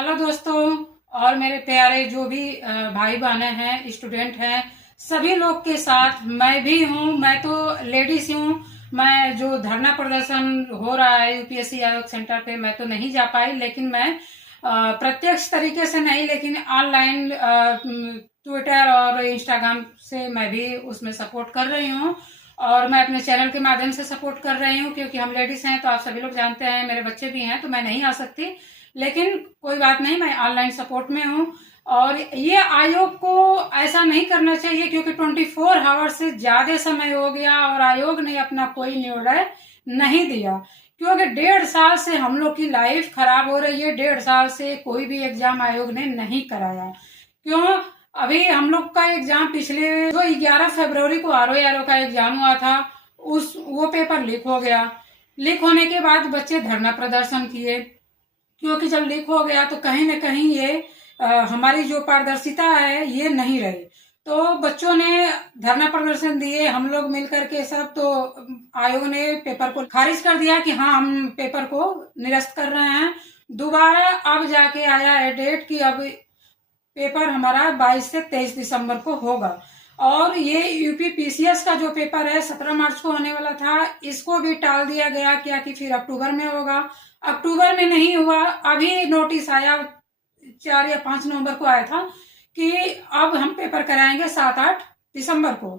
Hello दोस्तों और मेरे प्यारे जो भी भाई बहने हैं, स्टूडेंट हैं, सभी लोग के साथ मैं भी हूँ। मैं तो लेडीज हूँ। मैं जो धरना प्रदर्शन हो रहा है यूपीएससी आयोग सेंटर पे, मैं तो नहीं जा पाई, लेकिन मैं प्रत्यक्ष तरीके से नहीं, लेकिन ऑनलाइन ट्विटर और इंस्टाग्राम से मैं भी उसमें सपोर्ट कर रही हूँ। और मैं अपने चैनल के माध्यम से सपोर्ट कर रही हूँ, क्योंकि हम लेडीज हैं तो आप सभी लोग जानते हैं, मेरे बच्चे भी हैं तो मैं नहीं आ सकती। लेकिन कोई बात नहीं, मैं ऑनलाइन सपोर्ट में हूँ। और ये आयोग को ऐसा नहीं करना चाहिए, क्योंकि 24 आवर्स से ज्यादा समय हो गया और आयोग ने अपना कोई निर्णय नहीं दिया। क्योंकि 1.5 साल से हम लोग की लाइफ खराब हो रही है। 1.5 साल से कोई भी एग्जाम आयोग ने नहीं कराया। क्यों? अभी हम लोग का एग्जाम पिछले जो 11 फरवरी को आरओ का एग्जाम हुआ था, वो पेपर लीक हो गया। लीक होने के बाद बच्चे धरना प्रदर्शन किए, क्योंकि जब लीक हो गया तो कहीं ना कहीं ये हमारी जो पारदर्शिता है ये नहीं रही। तो बच्चों ने धरना प्रदर्शन दिए, हम लोग मिलकर के सब, तो आयोग ने पेपर को खारिज कर दिया कि हाँ, हम पेपर को निरस्त कर रहे हैं। दोबारा अब जाके आया है डेट कि अब पेपर हमारा 22 से 23 दिसंबर को होगा। और ये यूपी पीसीएस का जो पेपर है 17 मार्च को होने वाला था, इसको भी टाल दिया गया। क्या कि फिर अक्टूबर में होगा। अक्टूबर में नहीं हुआ। अभी नोटिस आया 4 या 5 नवंबर को आया था कि अब हम पेपर कराएंगे 7-8 दिसंबर को।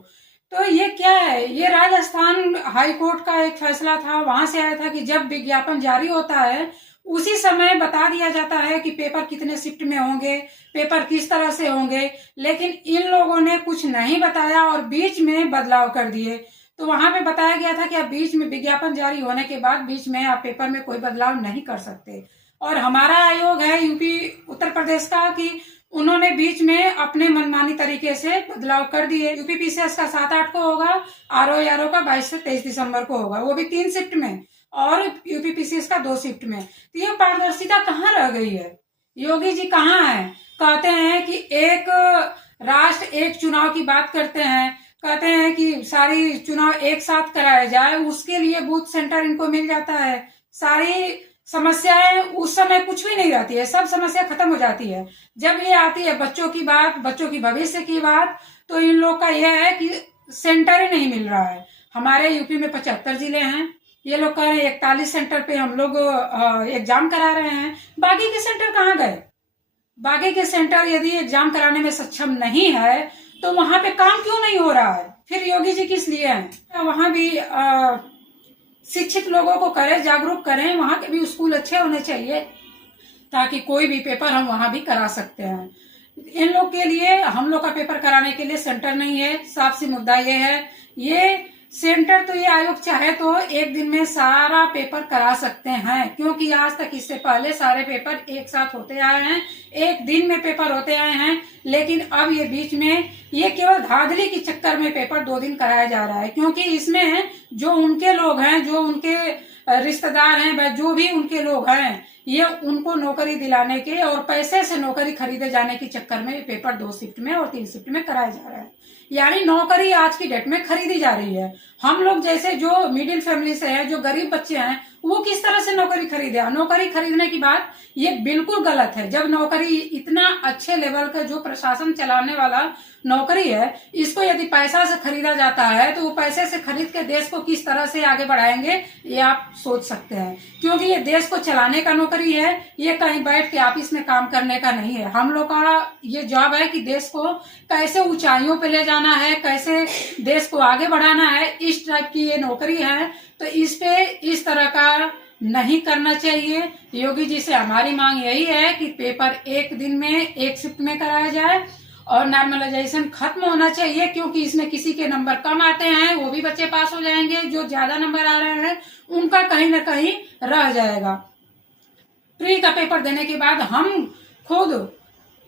तो ये क्या है? ये राजस्थान हाई कोर्ट का एक फैसला था, वहां से आया था कि जब विज्ञापन जारी होता है उसी समय बता दिया जाता है कि पेपर कितने शिफ्ट में होंगे, पेपर किस तरह से होंगे। लेकिन इन लोगों ने कुछ नहीं बताया और बीच में बदलाव कर दिए। तो वहां पे बताया गया था कि आप बीच में विज्ञापन जारी होने के बाद बीच में आप पेपर में कोई बदलाव नहीं कर सकते। और हमारा आयोग है यूपी उत्तर प्रदेश का कि उन्होंने बीच में अपने मनमानी तरीके से बदलाव कर दिए। यूपी पीसीएस का 7-8 को होगा, आरओ का 22 से 23 दिसंबर को होगा, वो भी 3 शिफ्ट में, और यूपी पीसीएस का 2 शिफ्ट में। तो ये पारदर्शिता कहाँ रह गई है? योगी जी कहाँ है? कहते हैं कि एक राष्ट्र एक चुनाव की बात करते हैं, कहते हैं कि सारी चुनाव एक साथ कराया जाए, उसके लिए बूथ सेंटर इनको मिल जाता है। सारी समस्याएं उस समय कुछ भी नहीं रहती है, सब समस्या खत्म हो जाती है। जब ये आती है बच्चों की बात, बच्चों की भविष्य की बात, तो इन लोग का यह है कि सेंटर ही नहीं मिल रहा है। हमारे यूपी में 75 जिले हैं, ये लोग कह रहे हैं 41 सेंटर पे हम लोग एग्जाम करा रहे हैं। बाकी के सेंटर कहाँ गए? बाकी के सेंटर यदि एग्जाम कराने में सक्षम नहीं है तो वहां पे काम क्यों नहीं हो रहा है? फिर योगी जी किस लिए हैं? वहां भी शिक्षित लोगों को करें, जागरूक करें। वहां के भी स्कूल अच्छे होने चाहिए ताकि कोई भी पेपर हम वहां भी करा सकते हैं। इन लोग के लिए, हम लोग का पेपर कराने के लिए सेंटर नहीं है। साफ सी मुद्दा ये है। ये सेंटर तो ये आयोग चाहे तो एक दिन में सारा पेपर करा सकते हैं, क्योंकि आज तक इससे पहले सारे पेपर एक साथ होते आए हैं, एक दिन में पेपर होते आए हैं। लेकिन अब ये बीच में ये केवल धांधली के चक्कर में पेपर 2 दिन कराया जा रहा है, क्योंकि इसमें जो उनके लोग हैं, जो उनके रिश्तेदार हैं, जो भी उनके लोग हैं, ये उनको नौकरी दिलाने के और पैसे से नौकरी खरीदे जाने के चक्कर में पेपर 2 शिफ्ट में और 3 शिफ्ट में कराया जा रहा है। यानी नौकरी आज की डेट में खरीदी जा रही है। हम लोग जैसे जो मिडिल फैमिली से है, जो गरीब बच्चे हैं, वो किस तरह से नौकरी खरीदे? नौकरी खरीदने की बात ये बिल्कुल गलत है। जब नौकरी इतना अच्छे लेवल का जो प्रशासन चलाने वाला नौकरी है, इसको यदि पैसा से खरीदा जाता है तो वो पैसे से खरीद के देश को किस तरह से आगे बढ़ाएंगे, ये आप सोच सकते हैं। क्योंकि ये देश को चलाने का नौकरी है, ये कहीं बैठ के ऑफिस में काम करने का नहीं है। हम लोग का ये जॉब है कि देश को कैसे ऊंचाइयों पे ले जाना है, कैसे देश को आगे बढ़ाना है, इस टाइप की ये नौकरी है। तो इस पे इस तरह का नहीं करना चाहिए। योगी जी से हमारी मांग यही है कि पेपर एक दिन में एक शिफ्ट में कराया जाए और नॉर्मलाइजेशन खत्म होना चाहिए, क्योंकि इसमें किसी के नंबर कम आते हैं वो भी बच्चे पास हो जाएंगे, जो ज्यादा नंबर आ रहे हैं उनका कहीं ना कहीं रह जाएगा। प्री का पेपर देने के बाद हम खुद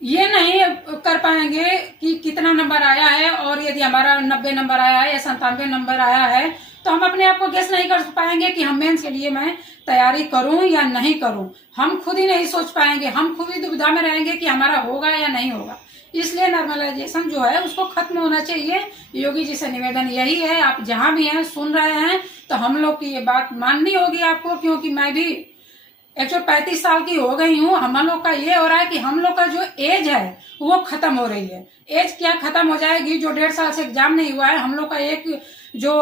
ये नहीं कर पाएंगे कि कितना नंबर आया है, और यदि हमारा 90 नंबर आया है या 97 नंबर आया है तो हम अपने आप को गेस नहीं कर पाएंगे कि हम मेंस के लिए मैं तैयारी करूं या नहीं करूं। हम खुद ही नहीं सोच पाएंगे, हम खुद ही दुविधा में रहेंगे कि हमारा होगा या नहीं होगा। इसलिए नॉर्मलाइजेशन जो है उसको खत्म होना चाहिए। योगी जी से निवेदन यही है, आप जहां भी हैं सुन रहे हैं तो हम लोग की ये बात माननी होगी आपको, क्योंकि मैं भी 135 साल की हो गई हूँ। हम लोग का ये हो रहा है कि हम लोग का जो एज है वो खत्म हो रही है। एज क्या खत्म हो जाएगी, जो 1.5 साल से एग्जाम नहीं हुआ है, हम लोग का एक जो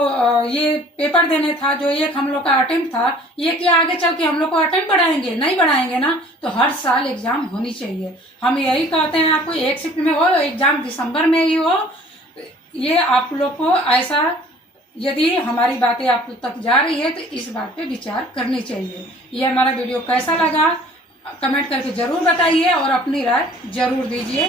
ये पेपर देने था, जो एक हम लोग का अटेम्प्ट था, ये क्या आगे चल के हम लोग को अटेम्प्ट बढ़ाएंगे? नहीं बढ़ाएंगे ना। तो हर साल एग्जाम होनी चाहिए। हम यही कहते हैं आपको, एक शिफ्ट में हो एग्जाम, दिसंबर में ही हो। ये आप लोग को ऐसा, यदि हमारी बातें आप तक जा रही है तो इस बात पे विचार करनी चाहिए। ये हमारा वीडियो कैसा लगा कमेंट करके जरूर बताइए और अपनी राय जरूर दीजिए।